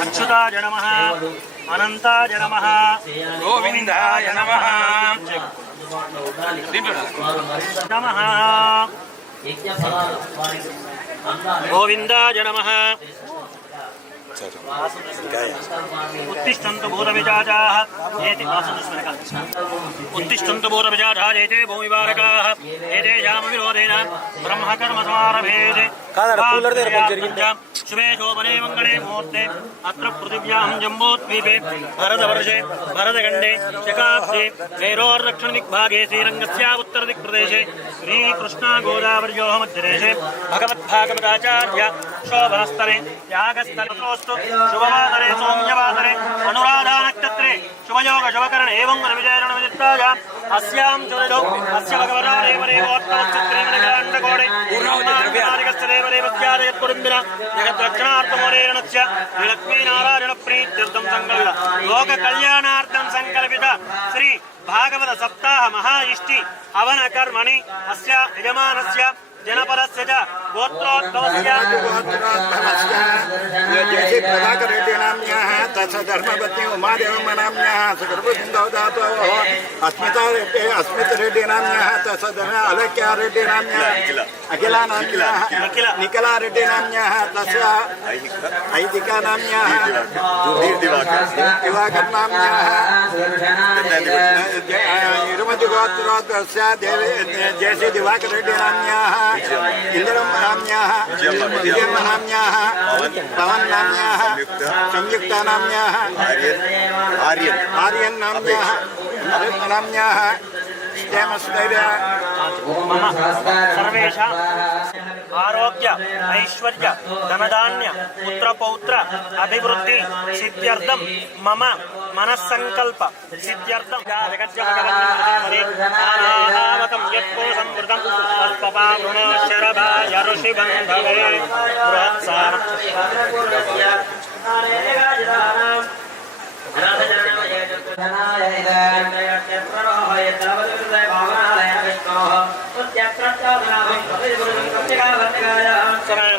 అచ్యుతాయ నమ అనంతాయ నమ గోవిందాయ నమ నమ గోవిందాయ నమ. उत्तिष्ठन्तु भूतविजाजाः एते उत्तिष्ठन्तु भूतविजाजाः एते मुहूर्ते अत्र पृथिव्यां जम्बूद्वीपे भरतवर्षे भरतखण्डे शकाब्दे वैरोर्दक्षिणदिग्भागे श्रीरङ्गस्या उत्तरदिक्प्रदेशे श्रीकृष्णागोदावर्योः मध्यदेशे దిక్ప్రదేశే శ్రీకృష్ణా శోభనస్తరే యాగస్థలతోస్తు శుభవాదరే సౌమ్యవాదరే అనురాధా నక్షత్రే శుభయోగ శుభకరణ ఏవం విజయరణ విదిష్టాయ అస్యాం చురలో అస్య భగవతా దేవరేవోత్తమశ్చత్రే మనగాండకోడే జగద్రక్షణార్థమోరేణస్య లక్ష్మీనారాయణ ప్రీత్యర్థం సంకల్ప లోక కళ్యాణార్థం సంకల్పిత శ్రీ భాగవత సప్తాహ మహాయిష్టి హవన కర్మణి అస్య యజమానస్య जनपदस्य गोत्रोद्भवस्य जैसे प्रभाकरेड्यनाम्न्याः तस्य धर्मपत्नी उमादेवमनाम्न्याः सुगर्भसिन्धवधातोः अस्मिता रेड्डे अस्मित् रेड्डिनाम्न्याः तस्य धर्म अलक्या रेड्डिनाम्न्याः अखिलानाम्न्याः निखिला रेड्डिनाम्न्याः तस्य रेड्डी नाम्न्याः इन्द्रम् नाम्न्याः विजयम्म नाम्न्याः पवन नाम्न्याः संयुक्ता नाम्न्याः आर्यन आर्यन् नाम्न्याः క్షేమస్థైర్య మమ సర్వేష ఆరోగ్య ఐశ్వర్య ధనధాన్య పుత్రపౌత్ర అభివృద్ధి సిద్ధ్యర్థం మమ మనస్సంకల్ప సిద్ధ్యర్థం. జగజ్జగవతం యత్కో సంవృతం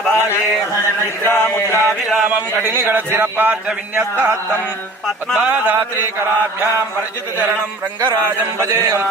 భాగ్యమస్వైరత్వాయాధాస్తం విపరేతనా ముద్రాభిరామం కటినిగడ శిరపార్చ విన్యస్తహస్తం పద్మాధాత్రీకరాభ్యాం పరిచిత చరణం రంగరాజం భజేయం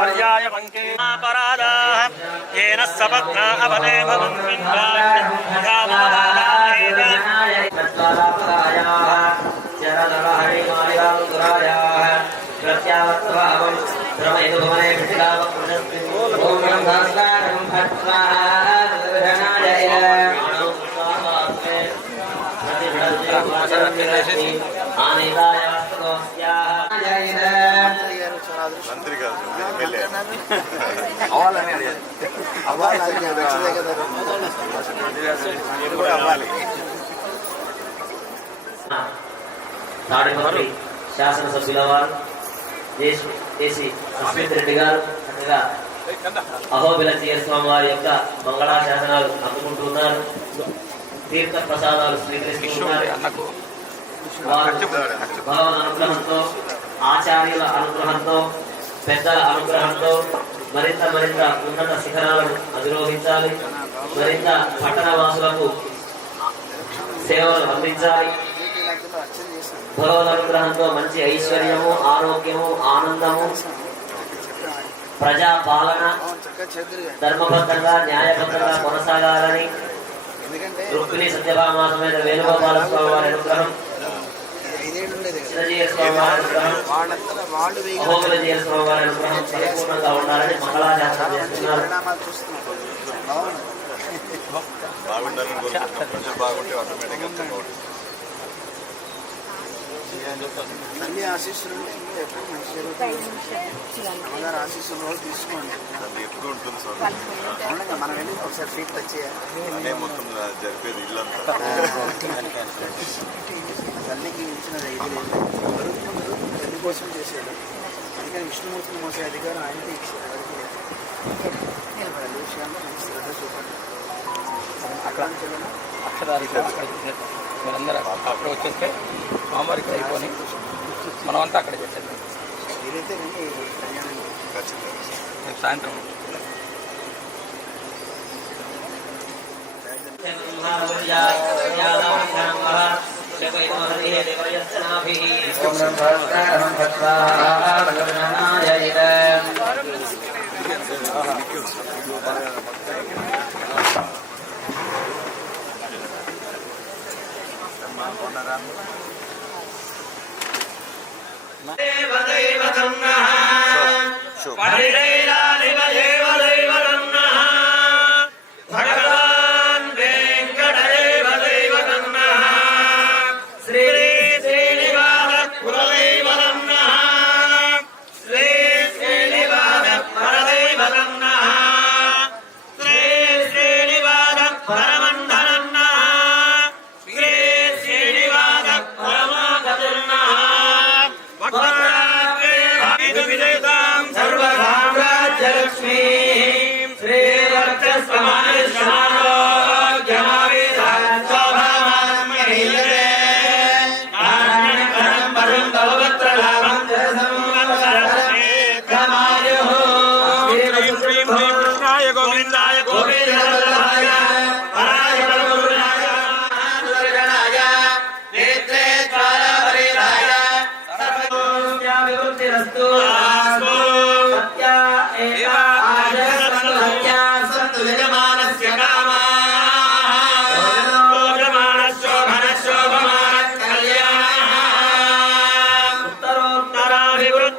పర్యాయ పంకే येन सपत्ना अपने మంత్రి కాదు ఎమ్మెల్యే అవ్వాలని అడిగారు అవ్వాలి కూడా అవ్వాలి తాడిపత్రి శాసనసభ్యుల వారు దేశీ అస్మిత్ రెడ్డి గారు చక్కగా అహోబిల స్వామి వారి యొక్క మంగళా శాసనాలు అందుకుంటున్నారు తీర్థ ప్రసాదాలు స్వీకరిస్తున్నారు భగవద్ అనుగ్రహంతో ఆచార్యుల అనుగ్రహంతో పెద్దల అనుగ్రహంతో మరింత మరింత ఉన్నత శిఖరాలను అధిరోహించాలి. మరింత పట్టణ వాసులకు సేవలు అందించాలి. భగవద్ అనుగ్రహంతో మంచి ఐశ్వర్యము ఆరోగ్యము ఆనందము ప్రజా పాలన ధర్మబద్ధంగా న్యాయబద్ధంగా కొనసాగాలని రుక్మిణి సత్యభామ సమేత వేణుగోపాల స్వామి వారి అనుగ్రహం చిరంజీవి స్వామి వారి అనుగ్రహం అహోబలజీయ స్వామి వారి అనుగ్రహం పరిపూర్ణంగా ఉండాలని మంగళాశాసనం చేస్తున్నారు. బాగుండాలని కోరుకుంటున్నాం. ప్రజలు బాగుంటే ఆటోమేటిక్గా తల్లి ఆశీస్సులు ఎప్పుడు మంచి జరుగుతుంది అమ్మగారు ఆశీస్సులు రోజు తీసుకోండి ఎక్కువ ఉంటుంది స్వామి అవునంగా మనం వెళ్ళి ఒకసారి ఫీట్ టచ్ చేయాలి మొత్తం జరిపేది ఇల్లంతా తల్లికి ఇచ్చినది ఇది లేదు తల్లి కోసం చేసేది అందుకని విష్ణుమూర్తిని మోసే అధికారం ఆయనకి ఇచ్చారు ఎవరికి లేదు తల్లి విషయాల్లో మంచి శ్రద్ధ చూపండి అక్కడ మీరందరూ అక్కడ వచ్చేస్తే స్వామివారికి అయిపోయి మనమంతా అక్కడ చేసేద్దాం సాయంత్రం. Thank you. ఖచ్చితంగా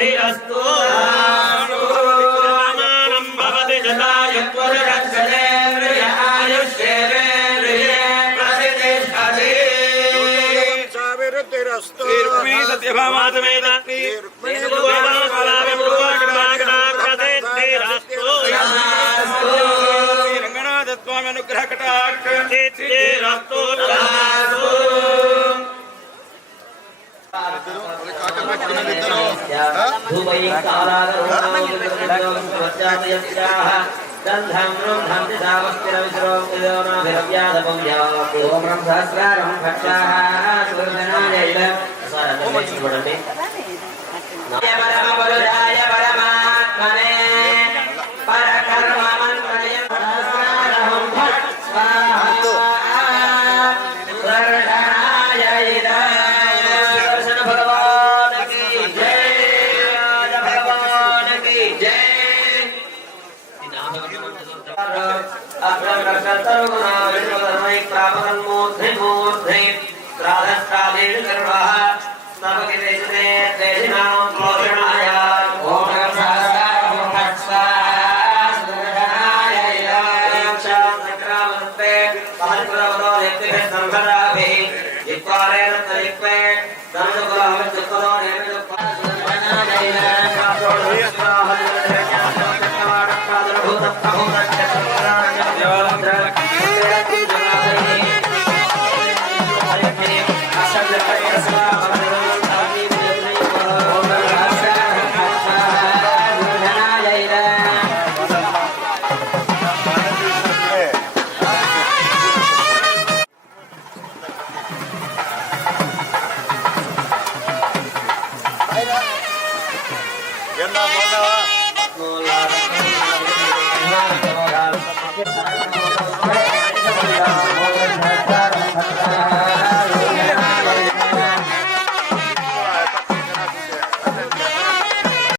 ఉత్తరోత్తరాభివృద్ధిరస్తు రామానం భవతి జతాయ రుక్మిణీ సత్యభామాతమేత శ్రీ రంగనాథ స్వామి అనుగ్రహ కటాక్ష గంధం బ్రహ్మం దిశావస్తిర విశ్రోం ఓం సహస్రారం భక్షాః సువర్ధనాయ చూడండి పరమ బలురాయ పరమాత్మనే పరకర్మ Aqui.